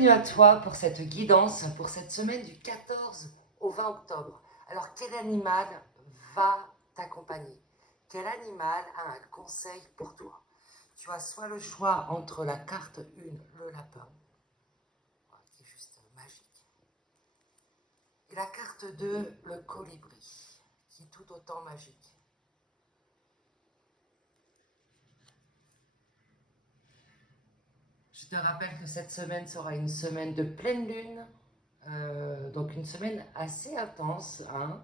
bienvenue à toi pour cette guidance, pour cette semaine du 14 au 20 octobre. Alors, quel animal va t'accompagner? Quel animal a un conseil pour toi? Tu as soit le choix entre la carte 1, le lapin, qui est juste magique, et la carte 2, le colibri, qui est tout autant magique. Je te rappelle que cette semaine sera une semaine de pleine lune, donc une semaine assez intense, hein.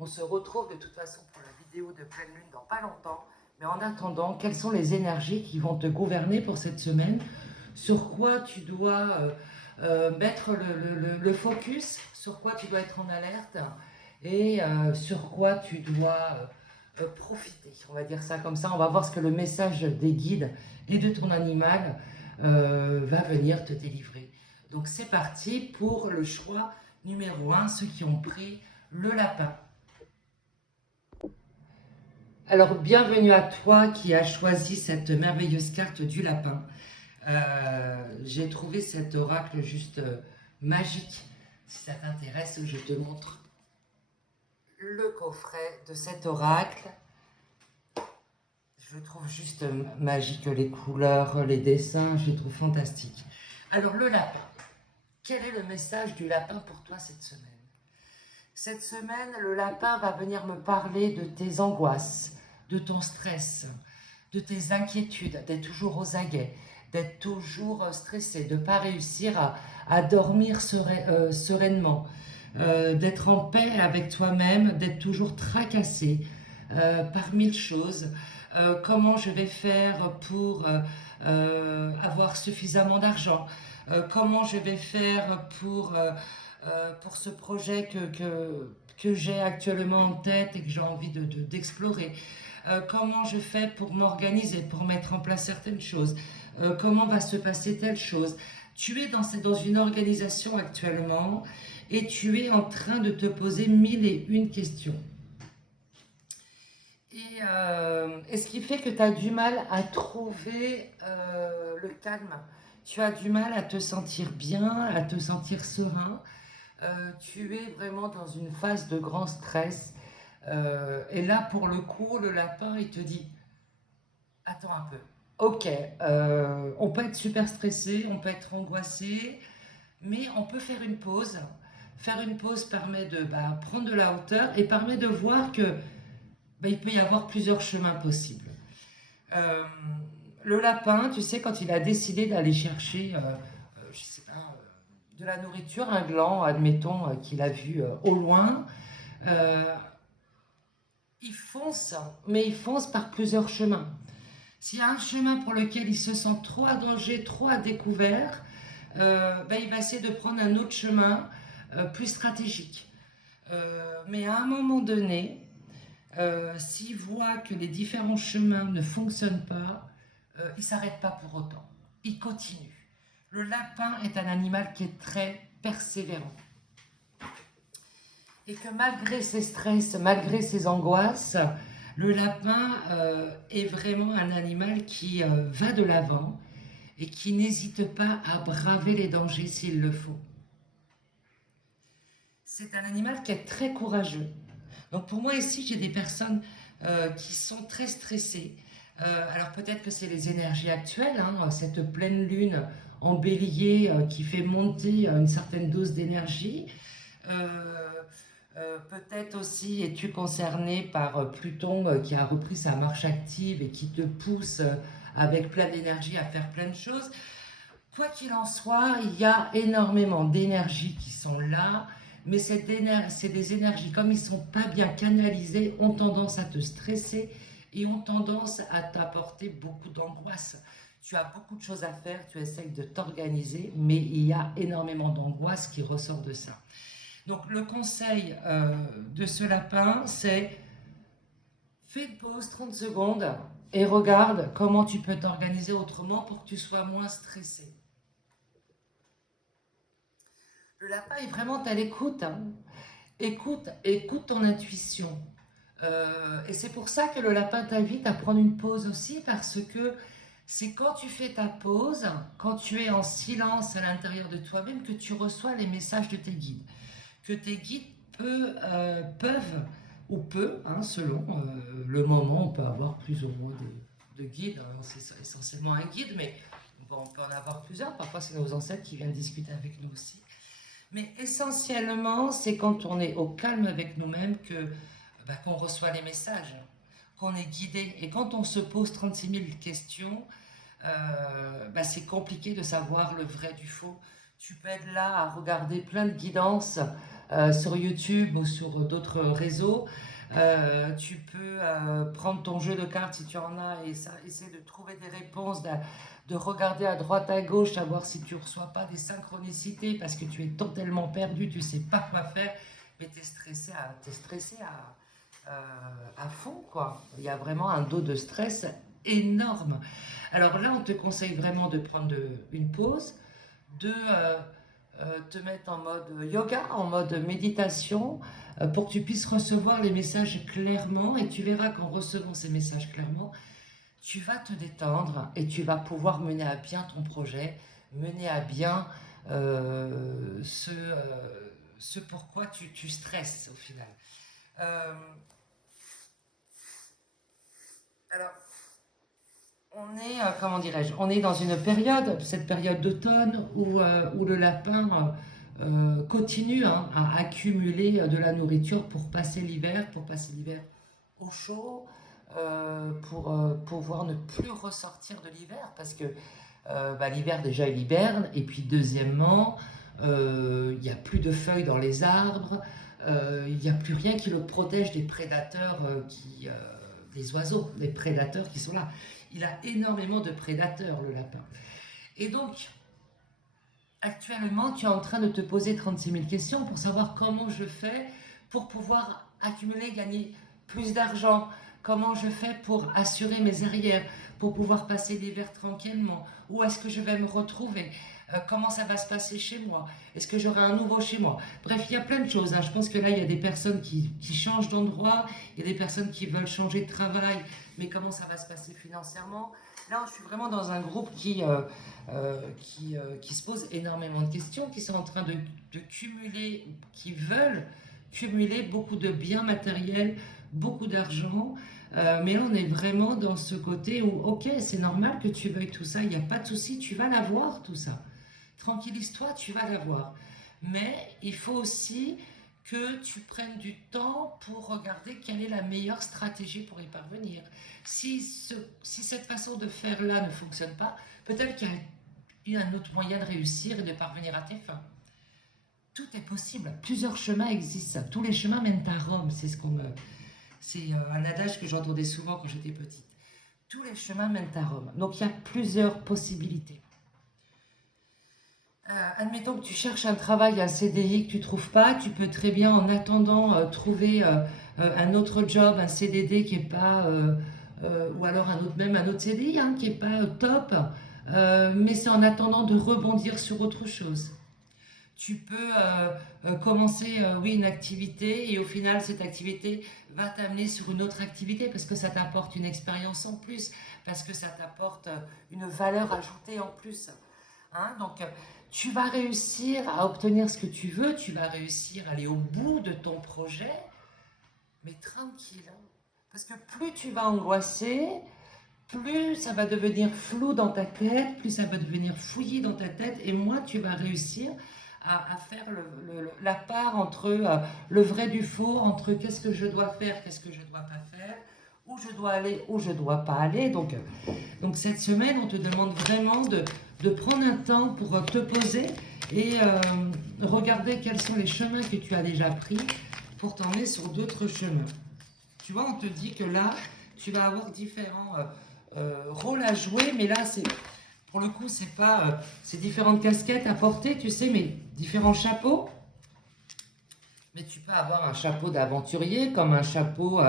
On se retrouve de toute façon pour la vidéo de pleine lune dans pas longtemps. Mais en attendant, quelles sont les énergies qui vont te gouverner pour cette semaine? Sur quoi tu dois mettre le focus? Sur quoi tu dois être en alerte? Et sur quoi tu dois profiter? On va dire ça comme ça. On va voir ce que le message des guides et de ton animal va venir te délivrer. Donc c'est parti pour le choix numéro 1, ceux qui ont pris le lapin. Alors bienvenue à toi qui as choisi cette merveilleuse carte du lapin. J'ai trouvé cet oracle juste magique. Si ça t'intéresse, je te montre le coffret de cet oracle. Je le trouve juste magique, les couleurs, les dessins, je les trouve fantastiques. Alors le lapin, quel est le message du lapin pour toi cette semaine? Cette semaine, le lapin va venir me parler de tes angoisses, de ton stress, de tes inquiétudes, d'être toujours aux aguets, d'être toujours stressé, de ne pas réussir à dormir sereinement, d'être en paix avec toi-même, d'être toujours tracassé par mille choses. Comment je vais faire pour avoir suffisamment d'argent? Comment je vais faire pour ce projet que j'ai actuellement en tête et que j'ai envie d'explorer? Comment je fais pour m'organiser, pour mettre en place certaines choses? Comment va se passer telle chose? Tu es dans une organisation actuellement et tu es en train de te poser mille et une questions. Et ce qui fait que tu as du mal à trouver le calme. Tu as du mal à te sentir bien, à te sentir serein. Tu es vraiment dans une phase de grand stress. Et là, pour le coup, le lapin, il te dit, attends un peu. Ok, on peut être super stressé, on peut être angoissé, mais on peut faire une pause. Faire une pause permet de prendre de la hauteur et permet de voir que il peut y avoir plusieurs chemins possibles. Euh, le lapin, tu sais, quand il a décidé d'aller chercher, je sais pas, de la nourriture, un gland, admettons, qu'il a vu au loin, euh, il fonce, mais il fonce par plusieurs chemins. S'il y a un chemin pour lequel il se sent trop à danger, trop à découvert, il va essayer de prendre un autre chemin plus stratégique. Mais à un moment donné, s'il voit que les différents chemins ne fonctionnent pas, il ne s'arrête pas pour autant. Il continue. Le lapin est un animal qui est très persévérant. Et que malgré ses stress, malgré ses angoisses, le lapin est vraiment un animal qui va de l'avant et qui n'hésite pas à braver les dangers s'il le faut. C'est un animal qui est très courageux. Donc pour moi ici, j'ai des personnes qui sont très stressées. Alors peut-être que c'est les énergies actuelles, hein, cette pleine lune en bélier qui fait monter une certaine dose d'énergie. Peut-être aussi es-tu concerné par Pluton qui a repris sa marche active et qui te pousse avec plein d'énergie à faire plein de choses. Quoi qu'il en soit, il y a énormément d'énergies qui sont là, mais c'est des énergies, comme ils ne sont pas bien canalisées, ont tendance à te stresser et ont tendance à t'apporter beaucoup d'angoisse. Tu as beaucoup de choses à faire, tu essayes de t'organiser, mais il y a énormément d'angoisse qui ressort de ça. Donc le conseil de ce lapin, c'est fais une pause 30 secondes et regarde comment tu peux t'organiser autrement pour que tu sois moins stressé. Le lapin est vraiment à l'écoute, hein. Écoute ton intuition. Et c'est pour ça que le lapin t'invite à prendre une pause aussi, parce que C'est quand tu fais ta pause, quand tu es en silence à l'intérieur de toi-même, que tu reçois les messages de tes guides. Que tes guides peuvent, ou peu, hein, selon le moment, on peut avoir plus ou moins de guides. Hein, c'est essentiellement un guide, mais bon, on peut en avoir plusieurs. Parfois, c'est nos ancêtres qui viennent discuter avec nous aussi. Mais essentiellement, c'est quand on est au calme avec nous-mêmes qu'on reçoit les messages, qu'on est guidé. Et quand on se pose 36 000 questions, c'est compliqué de savoir le vrai du faux. Tu peux être là à regarder plein de guidances sur YouTube ou sur d'autres réseaux. Tu peux prendre ton jeu de cartes si tu en as et essayer de trouver des réponses, de regarder à droite à gauche, savoir si tu ne reçois pas des synchronicités parce que tu es totalement perdu, tu ne sais pas quoi faire, mais tu es stressé à fond, quoi. Il y a vraiment un dos de stress énorme. Alors là, on te conseille vraiment de prendre une pause, de te mettre en mode yoga, en mode méditation, pour que tu puisses recevoir les messages clairement. Et tu verras qu'en recevant ces messages clairement, tu vas te détendre et tu vas pouvoir mener à bien ton projet, mener à bien ce pourquoi tu stresses au final. Alors, on est, comment dirais-je, on est dans une période, cette période d'automne, où le lapin continue à accumuler de la nourriture pour passer l'hiver au chaud, pour pouvoir ne plus ressortir de l'hiver, parce que l'hiver déjà il hiberne, et puis deuxièmement, il n'y a plus de feuilles dans les arbres, il n'y a plus rien qui le protège des prédateurs des oiseaux, des prédateurs qui sont là. Il a énormément de prédateurs, le lapin. Et donc, actuellement, tu es en train de te poser 36 000 questions pour savoir comment je fais pour pouvoir accumuler, gagner plus d'argent, comment je fais pour assurer mes arrières, pour pouvoir passer l'hiver tranquillement, où est-ce que je vais me retrouver, comment ça va se passer chez moi, est-ce que j'aurai un nouveau chez moi. Bref, il y a plein de choses. Hein. Je pense que là, il y a des personnes qui changent d'endroit, il y a des personnes qui veulent changer de travail, mais comment ça va se passer financièrement. Là, je suis vraiment dans un groupe qui se pose énormément de questions, qui sont en train de cumuler, qui veulent cumuler beaucoup de biens matériels, beaucoup d'argent. Mais là, on est vraiment dans ce côté où, ok, c'est normal que tu veuilles tout ça, il n'y a pas de souci, tu vas l'avoir tout ça. Tranquillise-toi, tu vas l'avoir. Mais il faut aussi que tu prennes du temps pour regarder quelle est la meilleure stratégie pour y parvenir. Si cette façon de faire là ne fonctionne pas, peut-être qu'il y a un autre moyen de réussir et de parvenir à tes fins. Tout est possible. Plusieurs chemins existent. Tous les chemins mènent à Rome. C'est un adage que j'entendais souvent quand j'étais petite. Tous les chemins mènent à Rome. Donc il y a plusieurs possibilités. Admettons que tu cherches un travail, un CDI que tu ne trouves pas, tu peux très bien en attendant trouver un autre job, un CDD qui n'est pas, ou alors même un autre CDI qui n'est pas top, mais c'est en attendant de rebondir sur autre chose. Tu peux commencer une activité et au final cette activité va t'amener sur une autre activité parce que ça t'apporte une expérience en plus, parce que ça t'apporte une valeur ajoutée en plus. Donc tu vas réussir à obtenir ce que tu veux, tu vas réussir à aller au bout de ton projet, mais tranquille. Parce que plus tu vas angoisser, plus ça va devenir flou dans ta tête, plus ça va devenir fouillis dans ta tête, et moins tu vas réussir à faire la part entre le vrai du faux, entre qu'est-ce que je dois faire, qu'est-ce que je ne dois pas faire, où je dois aller, où je ne dois pas aller. Donc cette semaine, on te demande vraiment de prendre un temps pour te poser et regarder quels sont les chemins que tu as déjà pris pour t'emmener sur d'autres chemins. Tu vois, on te dit que là, tu vas avoir différents rôles à jouer, mais là, pour le coup, c'est pas ces différentes casquettes à porter, tu sais, mais différents chapeaux. Mais tu peux avoir un chapeau d'aventurier, comme un chapeau,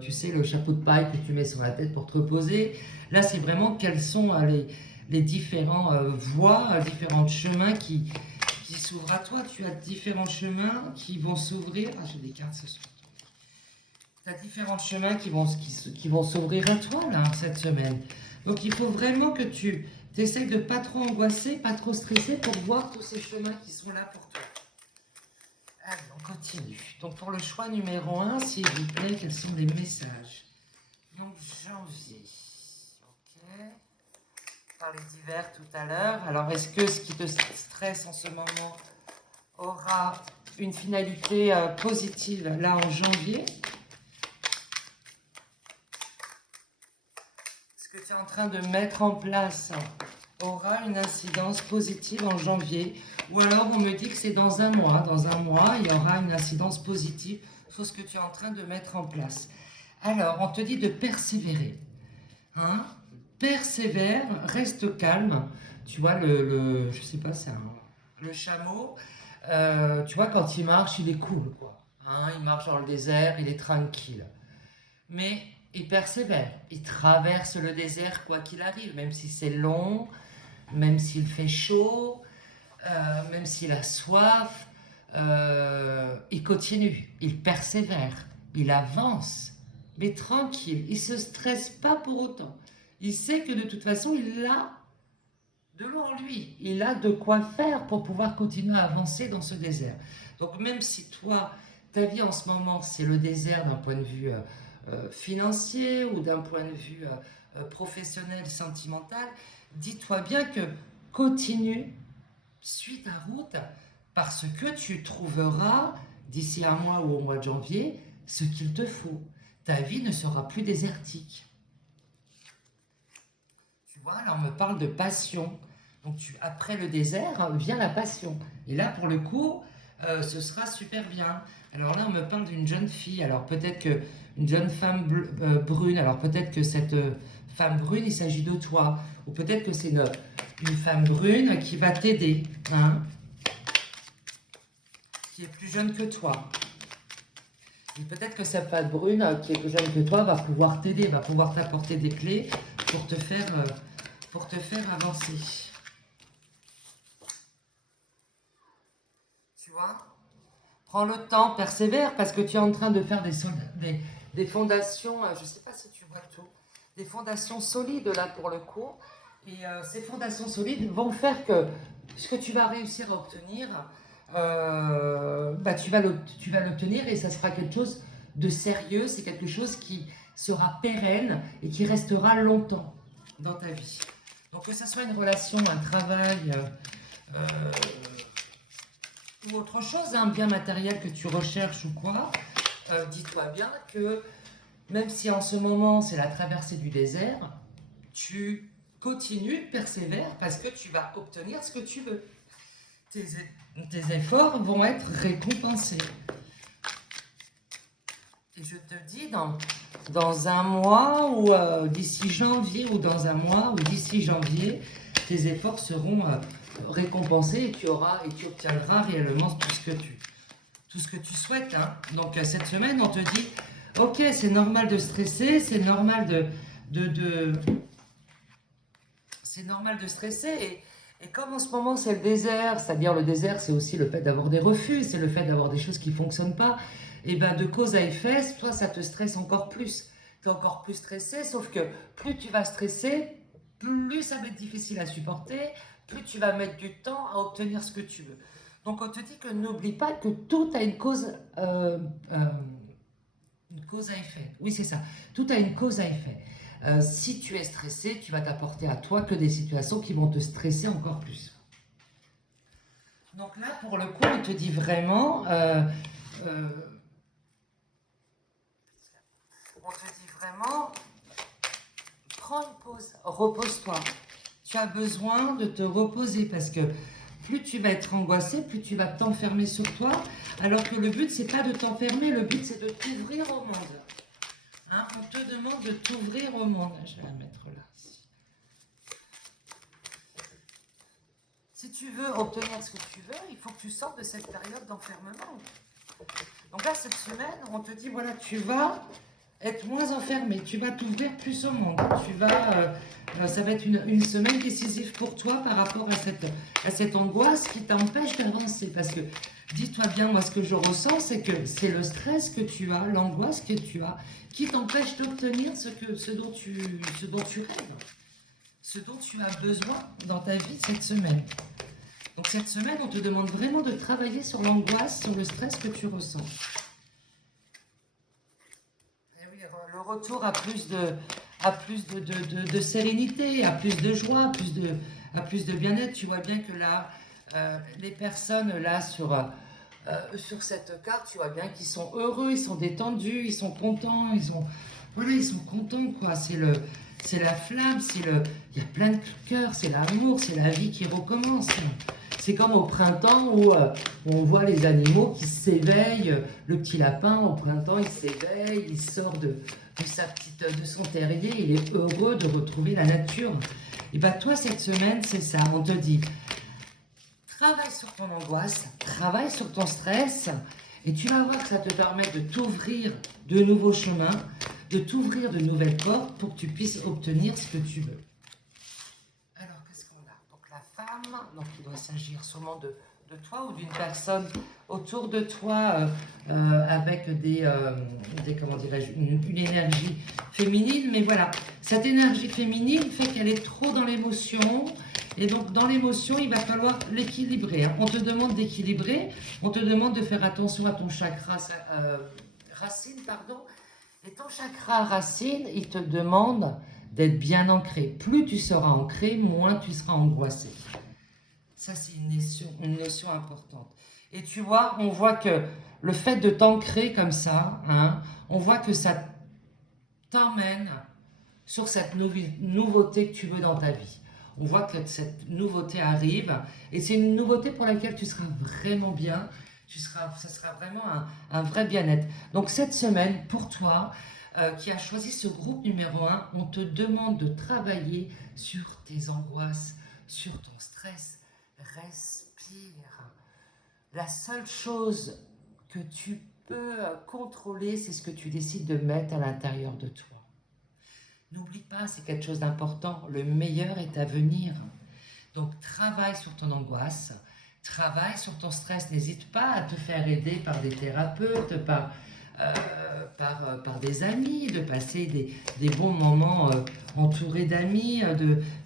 tu sais, le chapeau de paille que tu mets sur la tête pour te reposer. Là, c'est vraiment quels sont les différents voies, différents chemins qui s'ouvrent à toi. Tu as différents chemins qui vont s'ouvrir. Ah, j'ai des cartes ce soir. Tu as différents chemins qui vont s'ouvrir à toi, là, cette semaine. Donc il faut vraiment que tu essayes de pas trop angoisser, pas trop stresser pour voir tous ces chemins qui sont là pour toi. Allez, on continue. Donc pour le choix numéro 1, s'il vous plaît, quels sont les messages? Donc janvier. Ok. On parlait d'hiver tout à l'heure. Alors est-ce que ce qui te stresse en ce moment aura une finalité positive là en janvier? Ce que tu es en train de mettre en place aura une incidence positive en janvier? Ou alors on me dit que c'est dans un mois. Dans un mois, il y aura une incidence positive sur ce que tu es en train de mettre en place. Alors, on te dit de persévérer. Hein? Persévère, reste calme. Tu vois, je sais pas, le chameau, tu vois, quand il marche, il est cool, quoi. Hein? Il marche dans le désert, il est tranquille. Mais il persévère. Il traverse le désert quoi qu'il arrive, même si c'est long, même s'il fait chaud, même s'il a soif, il continue, il persévère, il avance, mais tranquille, il ne se stresse pas pour autant. Il sait que de toute façon, il a devant lui, il a de quoi faire pour pouvoir continuer à avancer dans ce désert. Donc même si toi, ta vie en ce moment, c'est le désert d'un point de vue financier ou d'un point de vue professionnel, sentimental, dis-toi bien que continue, suis ta route, parce que tu trouveras d'ici un mois ou au mois de janvier ce qu'il te faut. Ta vie ne sera plus désertique. Tu vois, là on me parle de passion. Donc après le désert vient la passion. Et là pour le coup, ce sera super bien. Alors là on me parle d'une jeune fille. Alors peut-être que une jeune femme brune. Alors peut-être que cette femme brune, il s'agit de toi. Ou peut-être que c'est une femme brune qui va t'aider. Hein, qui est plus jeune que toi. Et peut-être que cette femme brune qui est plus jeune que toi va pouvoir t'aider, va pouvoir t'apporter des clés pour te faire avancer. Tu vois? Prends le temps, persévère, parce que tu es en train de faire des fondations, je ne sais pas si tu vois tout, des fondations solides là pour le coup. Et ces fondations solides vont faire que ce que tu vas réussir à obtenir, tu vas l'obtenir et ça sera quelque chose de sérieux, c'est quelque chose qui sera pérenne et qui restera longtemps dans ta vie. Donc que ce soit une relation, un travail ou autre chose, un bien matériel que tu recherches ou quoi, dis-toi bien que même si en ce moment c'est la traversée du désert, tu continues, persévères parce que tu vas obtenir ce que tu veux. Tes efforts vont être récompensés. Et je te dis, dans un mois ou d'ici janvier, ou dans un mois ou d'ici janvier, tes efforts seront récompensés et tu obtiendras réellement tout ce que tu souhaites. Hein. Donc cette semaine, on te dit, ok, c'est normal de stresser, c'est normal c'est normal de stresser. Et comme en ce moment c'est le désert, c'est-à-dire le désert c'est aussi le fait d'avoir des refus, c'est le fait d'avoir des choses qui ne fonctionnent pas, et bien de cause à effet, toi ça te stresse encore plus. Tu es encore plus stressé, sauf que plus tu vas stresser, plus ça va être difficile à supporter, plus tu vas mettre du temps à obtenir ce que tu veux. Donc on te dit que n'oublie pas que tout a une cause à effet. Oui c'est ça, tout a une cause à effet. Si tu es stressé, tu vas t'apporter à toi que des situations qui vont te stresser encore plus. Donc là, pour le coup, on te dit vraiment, prends une pause, repose-toi. Tu as besoin de te reposer parce que plus tu vas être angoissé, plus tu vas t'enfermer sur toi, alors que le but, c'est pas de t'enfermer, le but, c'est de t'ouvrir au monde. Hein, on te demande de t'ouvrir au monde. Je vais la mettre là. Si tu veux obtenir ce que tu veux, il faut que tu sortes de cette période d'enfermement. Donc là, cette semaine, on te dit, voilà, tu vas être moins enfermé, tu vas t'ouvrir plus au monde. Ça va être une semaine décisive pour toi par rapport à cette angoisse qui t'empêche d'avancer. Parce que, dis-toi bien, moi, ce que je ressens, c'est que c'est le stress que tu as, l'angoisse que tu as, qui t'empêche d'obtenir ce dont tu rêves. ce dont tu as besoin dans ta vie cette semaine. Donc cette semaine, on te demande vraiment de travailler sur l'angoisse, sur le stress que tu ressens. Et oui, le retour à plus de sérénité, à plus de joie, à plus de bien-être. Tu vois bien que là, les personnes là sur cette carte, tu vois bien qu'ils sont heureux, ils sont détendus, ils sont contents, voilà, ils sont contents quoi. C'est la flamme, il y a plein de cœur, c'est l'amour, c'est la vie qui recommence. C'est comme au printemps où on voit les animaux qui s'éveillent. Le petit lapin, au printemps, il s'éveille, il sort de son terrier, il est heureux de retrouver la nature. Et bien toi, cette semaine, c'est ça, on te dit, travaille sur ton angoisse, travaille sur ton stress, et tu vas voir que ça te permet de t'ouvrir de nouveaux chemins, de t'ouvrir de nouvelles portes pour que tu puisses obtenir ce que tu veux. Alors, qu'est-ce qu'on a? Donc, la femme, donc il doit s'agir sûrement de toi ou d'une personne autour de toi avec comment dirais-je, une énergie féminine. Mais voilà, cette énergie féminine fait qu'elle est trop dans l'émotion. Et donc, dans l'émotion, il va falloir l'équilibrer. Hein. On te demande d'équilibrer, on te demande de faire attention à ton chakra racine, pardon. Et ton chakra racine, il te demande d'être bien ancré. Plus tu seras ancré, moins tu seras angoissé. Ça, c'est une notion importante. Et tu vois, on voit que le fait de t'ancrer comme ça, hein, on voit que ça t'emmène sur cette nouveauté que tu veux dans ta vie. On voit que cette nouveauté arrive et c'est une nouveauté pour laquelle tu seras vraiment bien. Ça sera vraiment un vrai bien-être. Donc cette semaine, pour toi, qui as choisi ce groupe numéro 1, on te demande de travailler sur tes angoisses, sur ton stress. Respire. La seule chose que tu peux contrôler, c'est ce que tu décides de mettre à l'intérieur de toi. N'oublie pas, c'est quelque chose d'important, le meilleur est à venir. Donc travaille sur ton angoisse, travaille sur ton stress, n'hésite pas à te faire aider par des thérapeutes, par des amis, de passer des bons moments entourés d'amis.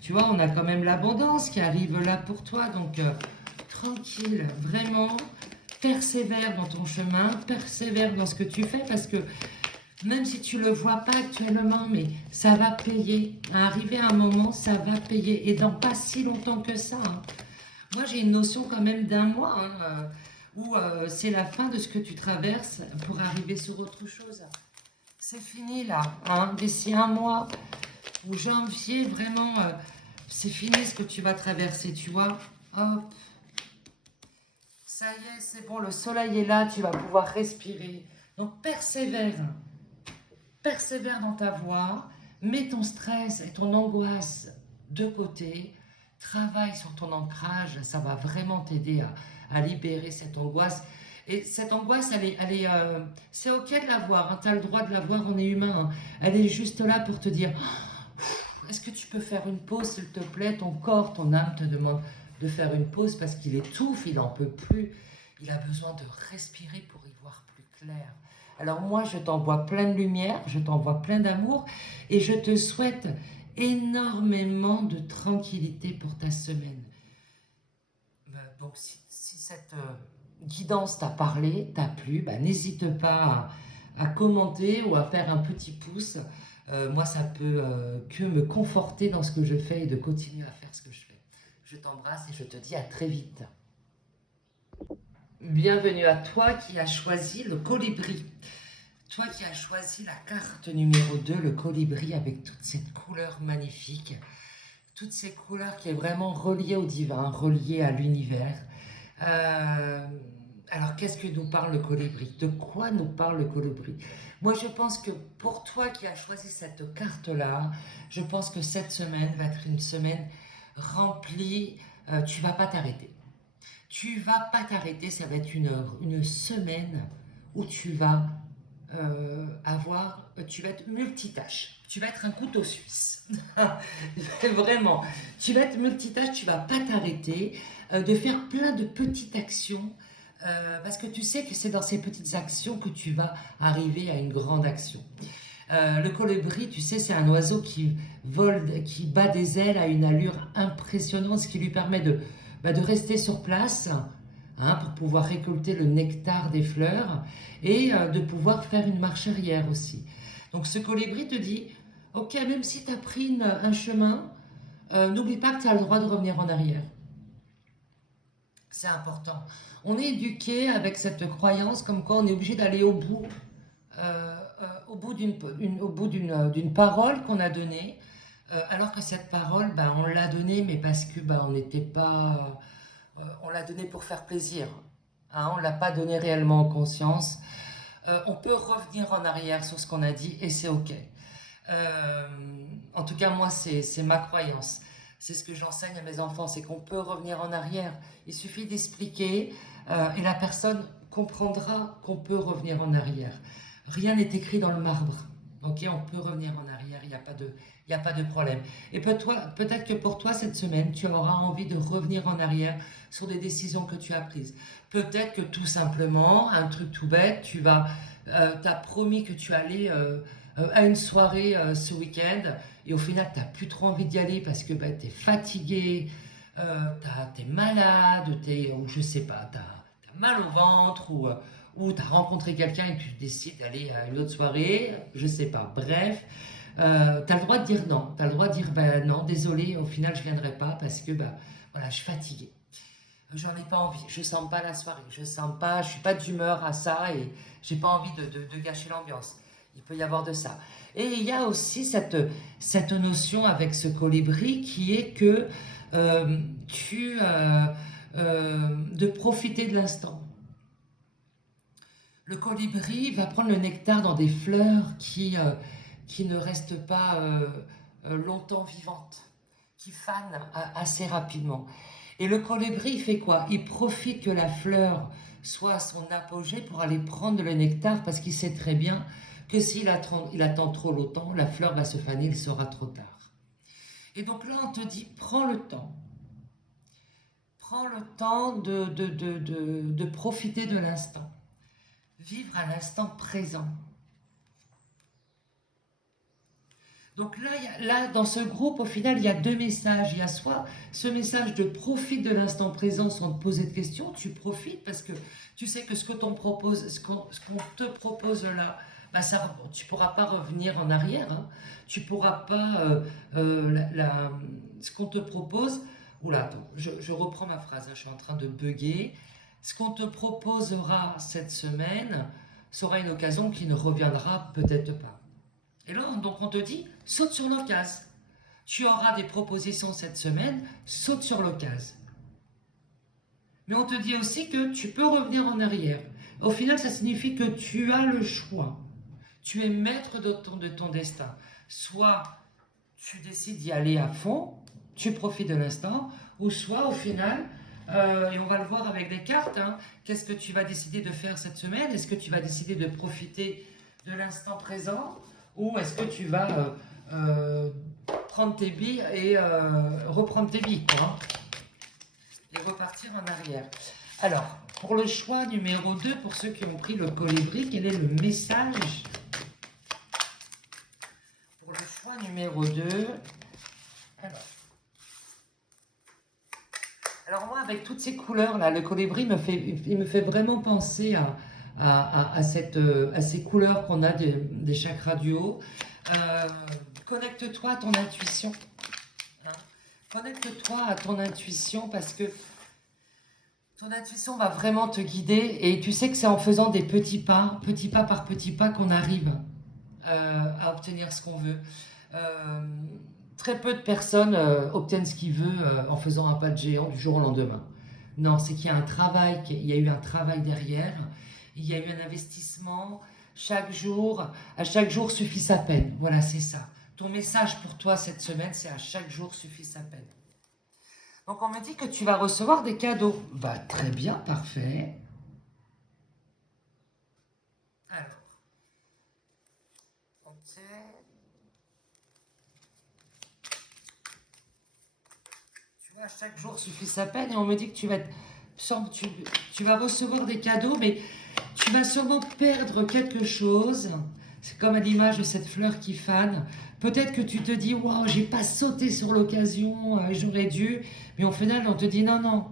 Tu vois, on a quand même l'abondance qui arrive là pour toi, donc tranquille, vraiment, persévère dans ton chemin, persévère dans ce que tu fais, parce que même si tu ne le vois pas actuellement, mais ça va payer. Arrivé à un moment, ça va payer. Et dans pas si longtemps que ça. Hein. Moi, j'ai une notion quand même d'un mois, hein, où c'est la fin de ce que tu traverses pour arriver sur autre chose. C'est fini là. Hein. D'ici un mois, ou janvier, vraiment, c'est fini ce que tu vas traverser, tu vois. Hop. Ça y est, c'est bon, le soleil est là, tu vas pouvoir respirer. Donc persévère. Persévère dans ta voie, mets ton stress et ton angoisse de côté, travaille sur ton ancrage, ça va vraiment t'aider à libérer cette angoisse. Et cette angoisse, c'est ok de l'avoir, hein, tu as le droit de l'avoir, on est humain. Hein. Elle est juste là pour te dire, est-ce que tu peux faire une pause s'il te plaît? Ton corps, ton âme te demande de faire une pause parce qu'il étouffe, il n'en peut plus. Il a besoin de respirer pour y voir plus clair. Alors moi, je t'envoie plein de lumière, je t'envoie plein d'amour et je te souhaite énormément de tranquillité pour ta semaine. Donc si cette guidance t'a parlé, t'a plu, n'hésite pas à commenter ou à faire un petit pouce. Moi, ça peut que me conforter dans ce que je fais et de continuer à faire ce que je fais. Je t'embrasse et je te dis à très vite. Bienvenue à toi qui as choisi le colibri. Toi qui as choisi la carte numéro 2, le colibri, avec toute cette couleur magnifique. Toutes ces couleurs qui est vraiment reliée au divin, reliée à l'univers. Alors, qu'est-ce que nous parle le colibri? De quoi nous parle le colibri? Moi, je pense que pour toi qui as choisi cette carte-là, je pense que cette semaine va être une semaine remplie. Tu ne vas pas t'arrêter. Tu vas pas t'arrêter, ça va être une semaine où tu vas tu vas être multitâche. Tu vas être un couteau suisse. Vraiment. Tu vas être multitâche, tu vas pas t'arrêter de faire plein de petites actions parce que tu sais que c'est dans ces petites actions que tu vas arriver à une grande action. Le colibri, tu sais, c'est un oiseau qui vole, qui bat des ailes à une allure impressionnante, ce qui lui permet de rester sur place, hein, pour pouvoir récolter le nectar des fleurs et de pouvoir faire une marche arrière aussi. Donc ce colibri te dit, ok, même si tu as pris un chemin, n'oublie pas que tu as le droit de revenir en arrière. C'est important. On est éduqué avec cette croyance comme quoi on est obligé d'aller au bout d'une parole qu'on a donnée, alors que cette parole, bah, on l'a donnée, mais parce que bah, on n'était pas, on l'a donnée pour faire plaisir. Hein, on ne l'a pas donnée réellement en conscience. On peut revenir en arrière sur ce qu'on a dit et c'est ok. Euh, En tout cas, moi, c'est ma croyance. C'est ce que j'enseigne à mes enfants, c'est qu'on peut revenir en arrière. Il suffit d'expliquer et la personne comprendra qu'on peut revenir en arrière. Rien n'est écrit dans le marbre. Ok, on peut revenir en arrière, il y a pas de problème. Et peut-être que pour toi, cette semaine, tu auras envie de revenir en arrière sur des décisions que tu as prises. Peut-être que tout simplement, un truc tout bête, t'as promis que tu allais à une soirée ce week-end et au final, tu n'as plus trop envie d'y aller parce que bah, tu es fatigué, tu es malade, ou je sais pas, tu as mal au ventre ou tu as rencontré quelqu'un et tu décides d'aller à une autre soirée, je sais pas. Bref, tu as le droit de dire non. Tu as le droit de dire bah, non, désolé, au final, je viendrai pas parce que bah, voilà, je suis fatigué. J'en ai pas envie, je sens pas la soirée, je suis pas d'humeur à ça et j'ai pas envie de gâcher l'ambiance. Il peut y avoir de ça. Et il y a aussi cette notion avec ce colibri qui est que euh, tu de profiter de l'instant. Le colibri va prendre le nectar dans des fleurs qui ne restent pas longtemps vivantes, qui fanent assez rapidement. Et le colibri, il fait quoi? Il profite que la fleur soit à son apogée pour aller prendre le nectar parce qu'il sait très bien que il attend trop longtemps, la fleur va se faner, il sera trop tard. Et donc là, on te dit, prends le temps. Prends le temps de profiter de l'instant. Vivre à l'instant présent. Donc là, dans ce groupe, au final, il y a deux messages. Il y a soit ce message de profite de l'instant présent sans te poser de questions, tu profites parce que tu sais que ce qu'on te propose là, bah ça, tu ne pourras pas revenir en arrière. Hein. Tu ne pourras pas, ce qu'on te propose, oula, attends, je reprends ma phrase, hein, je suis en train de bugger. Ce qu'on te proposera cette semaine sera une occasion qui ne reviendra peut-être pas. Et là, donc on te dit, saute sur l'occasion. Tu auras des propositions cette semaine, saute sur l'occasion. Mais on te dit aussi que tu peux revenir en arrière. Au final, ça signifie que tu as le choix. Tu es maître de ton destin. Soit tu décides d'y aller à fond, tu profites de l'instant, ou soit au final, et on va le voir avec des cartes, hein, qu'est-ce que tu vas décider de faire cette semaine? Est-ce que tu vas décider de profiter de l'instant présent ou est-ce que tu vas prendre tes billes et reprendre tes billes, quoi, hein, et repartir en arrière? Alors, pour le choix numéro 2, pour ceux qui ont pris le colibri, quel est le message? Pour le choix numéro 2, alors moi, avec toutes ces couleurs-là, le colibri il me fait vraiment penser à ces couleurs qu'on a des chakras du haut. Euh, Connecte-toi à ton intuition. Hein. Connecte-toi à ton intuition parce que ton intuition va vraiment te guider et tu sais que c'est en faisant des petits pas par petits pas, qu'on arrive à obtenir ce qu'on veut. Euh, Très peu de personnes obtiennent ce qu'ils veulent en faisant un pas de géant du jour au lendemain. Non, c'est qu'il y a un travail, il y a eu un travail derrière, il y a eu un investissement. À chaque jour suffit sa peine. Voilà, c'est ça. Ton message pour toi cette semaine, c'est à chaque jour suffit sa peine. Donc on me dit que tu vas recevoir des cadeaux. Bah très bien, parfait. Alors, ok. Tu vois, chaque jour suffit sa peine et on me dit que tu vas recevoir des cadeaux, mais tu vas sûrement perdre quelque chose C'est comme à l'image de cette fleur qui fane. Peut-être que tu te dis, waouh, j'ai pas sauté sur l'occasion, j'aurais dû. Mais au final, on te dit, non, non.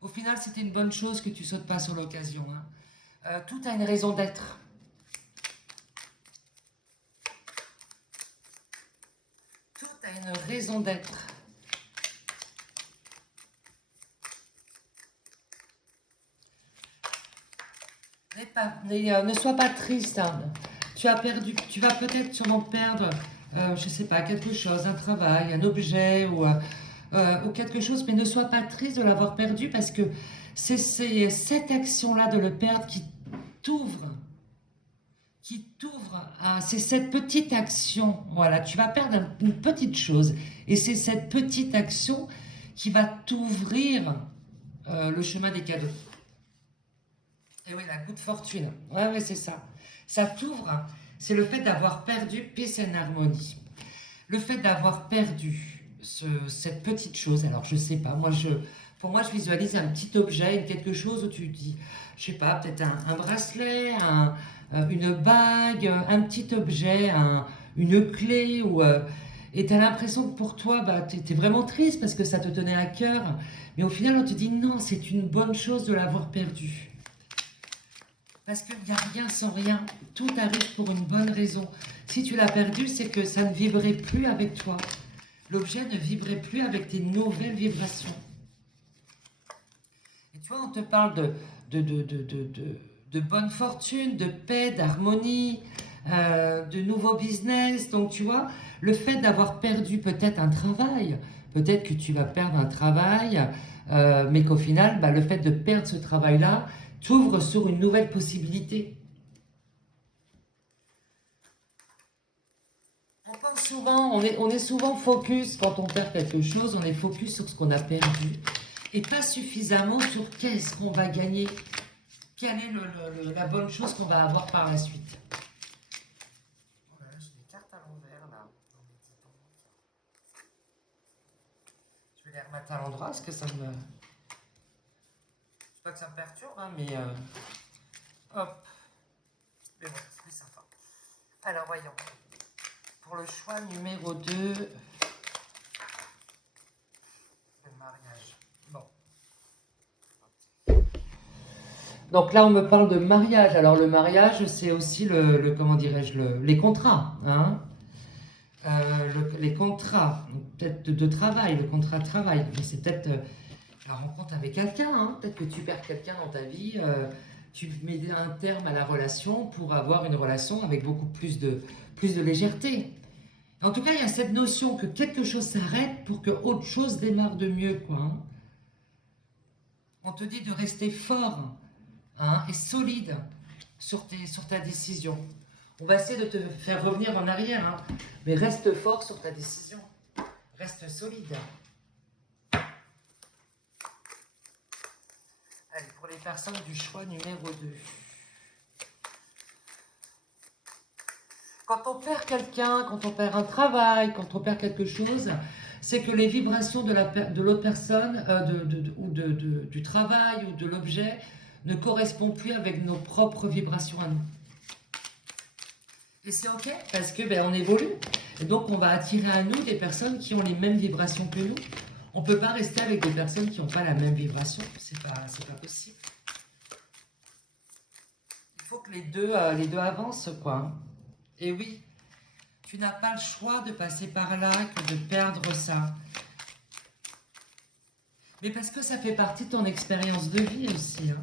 Au final, c'était une bonne chose que tu sautes pas sur l'occasion, hein. Tout a une raison d'être. Tout a une raison d'être. Ne sois pas triste, hein. Tu as perdu, tu vas peut-être sûrement perdre, je ne sais pas, quelque chose, un travail, un objet ou quelque chose, mais ne sois pas triste de l'avoir perdu parce que c'est cette action-là de le perdre t'ouvre, qui t'ouvre. C'est cette petite action, voilà, tu vas perdre une petite chose et c'est cette petite action qui va t'ouvrir le chemin des cadeaux. Et oui, la coup de fortune. Ouais, ouais, c'est ça. Ça t'ouvre. C'est le fait d'avoir perdu peace and harmony. Le fait d'avoir perdu cette petite chose. Alors, je sais pas. Pour moi, je visualise un petit objet, quelque chose où tu dis, je sais pas, peut-être un bracelet, une bague, un petit objet, une clé. Et tu as l'impression que pour toi, bah, tu es vraiment triste parce que ça te tenait à cœur. Mais au final, on te dit, non, c'est une bonne chose de l'avoir perdu. Parce qu'il n'y a rien sans rien. Tout arrive pour une bonne raison. Si tu l'as perdu, c'est que ça ne vibrait plus avec toi. L'objet ne vibrait plus avec tes nouvelles vibrations. Et tu vois, on te parle de bonne fortune, de paix, d'harmonie, de nouveaux business. Donc tu vois, le fait d'avoir perdu peut-être un travail, peut-être que tu vas perdre un travail, mais qu'au final, bah, le fait de perdre ce travail-là, t'ouvre sur une nouvelle possibilité. On pense souvent, on est souvent focus quand on perd quelque chose, on est focus sur ce qu'on a perdu et pas suffisamment sur qu'est-ce qu'on va gagner, quelle est la bonne chose qu'on va avoir par la suite. Voilà, j'ai des cartes à l'envers là. Je vais les remettre à l'endroit parce que ça me... C'est pas que ça me perturbe, hein, mais hop. Mais bon, c'est plus sympa. Alors voyons. Pour le choix numéro 2, le mariage. Bon. Donc là, on me parle de mariage. Alors le mariage, c'est aussi comment dirais-je, les contrats, hein. Les contrats, peut-être de travail, le contrat de travail. Mais c'est peut-être la rencontre avec quelqu'un, hein. Peut-être que tu perds quelqu'un dans ta vie, tu mets un terme à la relation pour avoir une relation avec beaucoup plus de légèreté. En tout cas, il y a cette notion que quelque chose s'arrête pour que autre chose démarre de mieux, quoi, hein. On te dit de rester fort, hein, et solide sur ta décision. On va essayer de te faire revenir en arrière, hein, mais reste fort sur ta décision. Reste solide. Allez, pour les personnes du choix numéro 2. Quand on perd quelqu'un, quand on perd un travail, quand on perd quelque chose, c'est que les vibrations de l'autre personne, du travail ou de l'objet, ne correspondent plus avec nos propres vibrations à nous. Et c'est ok, parce que on évolue. Et donc on va attirer à nous des personnes qui ont les mêmes vibrations que nous. On ne peut pas rester avec des personnes qui n'ont pas la même vibration. C'est pas possible. Il faut que les deux avancent, quoi. Et oui, tu n'as pas le choix de passer par là que de perdre ça. Mais parce que ça fait partie de ton expérience de vie aussi, hein.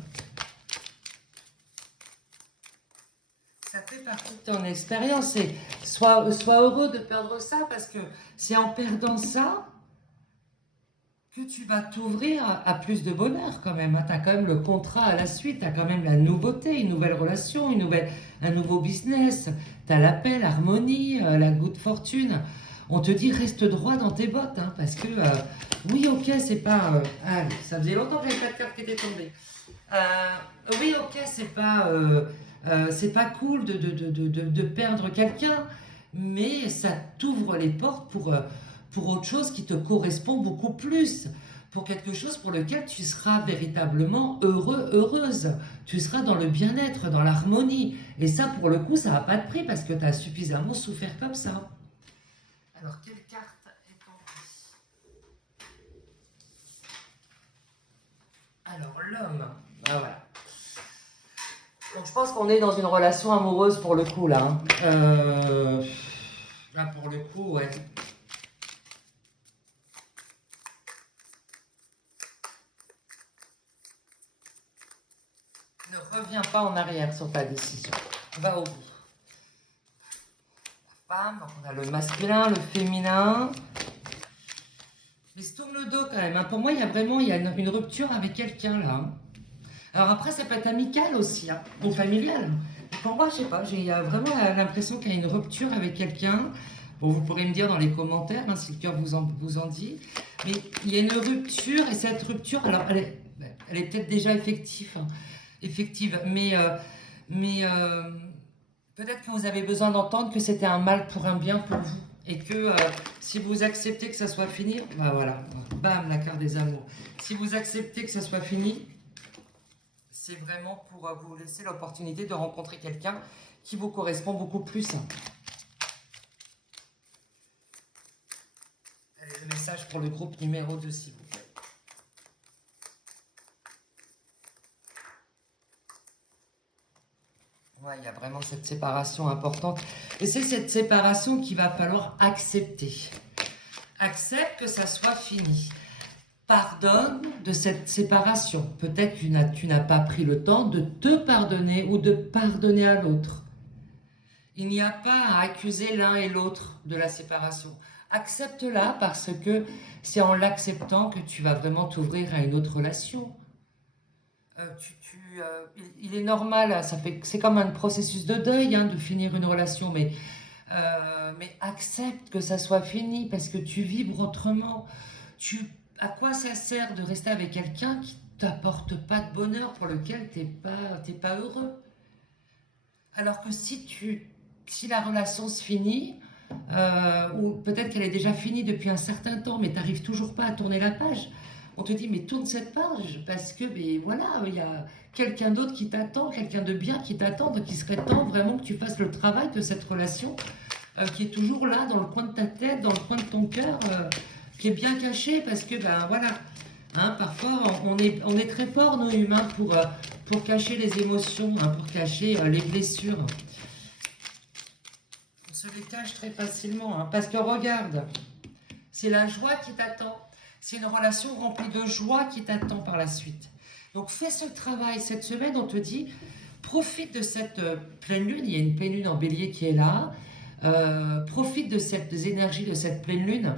Ça fait partie de ton expérience. Et sois heureux de perdre ça parce que c'est en perdant ça que tu vas t'ouvrir à plus de bonheur quand même. Tu as quand même le contrat à la suite, tu as quand même la nouveauté, une nouvelle relation, un nouveau business, tu as la paix, l'harmonie, la good fortune. On te dit reste droit dans tes bottes, hein, parce que oui, ok, c'est pas... allez, ça faisait longtemps que j'avais pas de carte qui était tombée. Oui, ok, c'est pas cool de perdre quelqu'un, mais ça t'ouvre les portes pour autre chose qui te correspond beaucoup plus. pour quelque chose pour lequel tu seras véritablement heureux, heureuse. Tu seras dans le bien-être, dans l'harmonie. Et ça, pour le coup, ça n'a pas de prix parce que tu as suffisamment souffert comme ça. Alors, quelle carte est envie? Alors, l'homme. Ah, voilà. Donc, je pense qu'on est dans une relation amoureuse pour le coup, là. Hein. Là, pour le coup, ouais. Ne reviens pas en arrière sur ta décision. Va au bout. La femme, donc on a le masculin, le féminin. Mais se tourne le dos quand même. Hein. Pour moi, il y a une rupture avec quelqu'un là. Hein. Alors après, ça peut être amical aussi, hein, ou familial. Pour moi, je sais pas, j'ai vraiment l'impression qu'il y a une rupture avec quelqu'un. Bon, vous pourrez me dire dans les commentaires hein, si le cœur vous en dit. Mais il y a une rupture, et cette rupture, alors elle est peut-être déjà effective, hein, mais peut-être que vous avez besoin d'entendre que c'était un mal pour un bien pour vous. Et que si vous acceptez que ça soit fini, bah voilà, bam, la carte des amours. Si vous acceptez que ça soit fini, c'est vraiment pour vous laisser l'opportunité de rencontrer quelqu'un qui vous correspond beaucoup plus. Allez, le message pour le groupe numéro 2, s'il vous plaît. Ouais, il y a vraiment cette séparation importante. Et c'est cette séparation qu'il va falloir accepter. Accepte que ça soit fini. Pardonne de cette séparation. Peut-être que tu n'as pas pris le temps de te pardonner ou de pardonner à l'autre. Il n'y a pas à accuser l'un et l'autre de la séparation. Accepte-la parce que c'est en l'acceptant que tu vas vraiment t'ouvrir à une autre relation. Il est normal, c'est comme un processus de deuil hein, de finir une relation, mais accepte que ça soit fini parce que tu vibres autrement. À quoi ça sert de rester avec quelqu'un qui t'apporte pas de bonheur, pour lequel t'es pas heureux? Alors que si la relation se finit, ou peut-être qu'elle est déjà finie depuis un certain temps, mais tu n'arrives toujours pas à tourner la page, on te dit mais tourne cette page parce que mais voilà, il y a quelqu'un d'autre qui t'attend, quelqu'un de bien qui t'attend, donc il serait temps vraiment que tu fasses le travail de cette relation qui est toujours là dans le coin de ta tête, dans le coin de ton cœur, qui est bien caché parce que ben voilà, hein, parfois on est très fort nous humains pour cacher les émotions, hein, pour cacher les blessures. On se les cache très facilement, hein, parce que regarde, c'est la joie qui t'attend. C'est une relation remplie de joie qui t'attend par la suite. Donc fais ce travail cette semaine, on te dit, profite de cette pleine lune, il y a une pleine lune en bélier qui est là, profite de cette énergie de cette pleine lune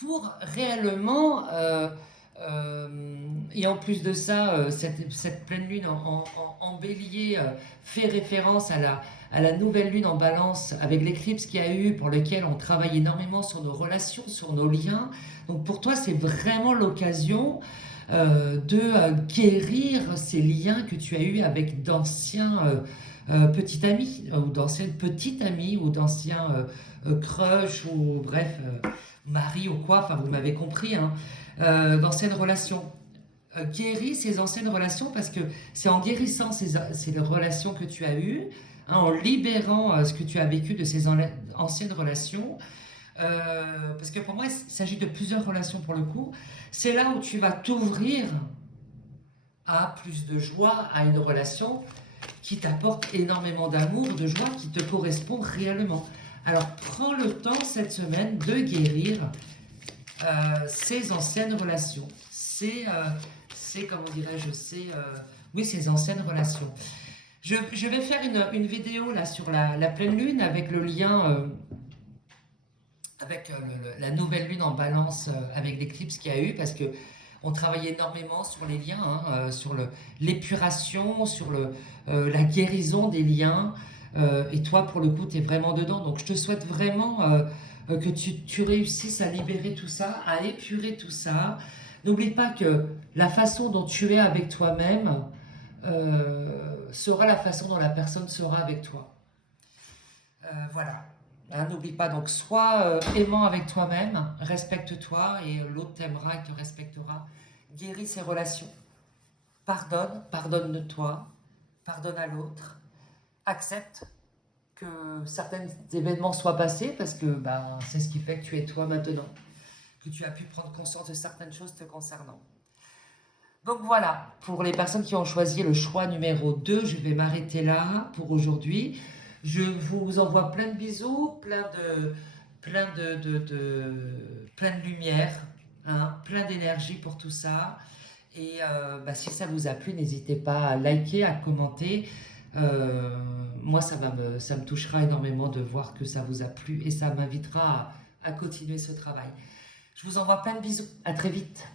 pour réellement, et en plus de ça, cette pleine lune en bélier fait référence à la nouvelle lune en balance avec l'éclipse qu'il y a eu, pour lequel on travaille énormément sur nos relations, sur nos liens. Donc pour toi, c'est vraiment l'occasion de guérir ces liens que tu as eus avec d'anciens petits amis, ou d'anciennes petites amies, ou d'anciens crush, ou bref, mari ou quoi, enfin vous m'avez compris, hein, d'anciennes relations. Guéris ces anciennes relations parce que c'est en guérissant ces relations que tu as eues, hein, en libérant ce que tu as vécu de ces anciennes relations, parce que pour moi, il s'agit de plusieurs relations pour le coup. C'est là où tu vas t'ouvrir à plus de joie, à une relation qui t'apporte énormément d'amour, de joie, qui te correspond réellement. Alors prends le temps cette semaine de guérir ces anciennes relations. Comment dirais-je, oui, ces anciennes relations. Je vais faire une vidéo là sur la pleine lune avec le lien avec la nouvelle lune en balance avec l'éclipse qu'il y a eu, parce que on travaille énormément sur les liens, hein, sur l'épuration, sur la guérison des liens. Et toi, pour le coup, tu es vraiment dedans. Donc, je te souhaite vraiment que tu réussisses à libérer tout ça, à épurer tout ça. N'oublie pas que la façon dont tu es avec toi-même sera la façon dont la personne sera avec toi. Voilà. Hein, n'oublie pas, donc sois aimant avec toi-même, respecte-toi et l'autre t'aimera et te respectera. Guéris ses relations. Pardonne, pardonne-toi, pardonne à l'autre. Accepte que certains événements soient passés parce que ben, c'est ce qui fait que tu es toi maintenant, que tu as pu prendre conscience de certaines choses te concernant. Donc voilà, pour les personnes qui ont choisi le choix numéro 2, je vais m'arrêter là pour aujourd'hui. Je vous envoie plein de bisous, plein de lumière, hein, plein d'énergie pour tout ça. Et bah, si ça vous a plu, n'hésitez pas à liker, à commenter. Moi, ça me touchera énormément de voir que ça vous a plu et ça m'invitera à continuer ce travail. Je vous envoie plein de bisous. À très vite.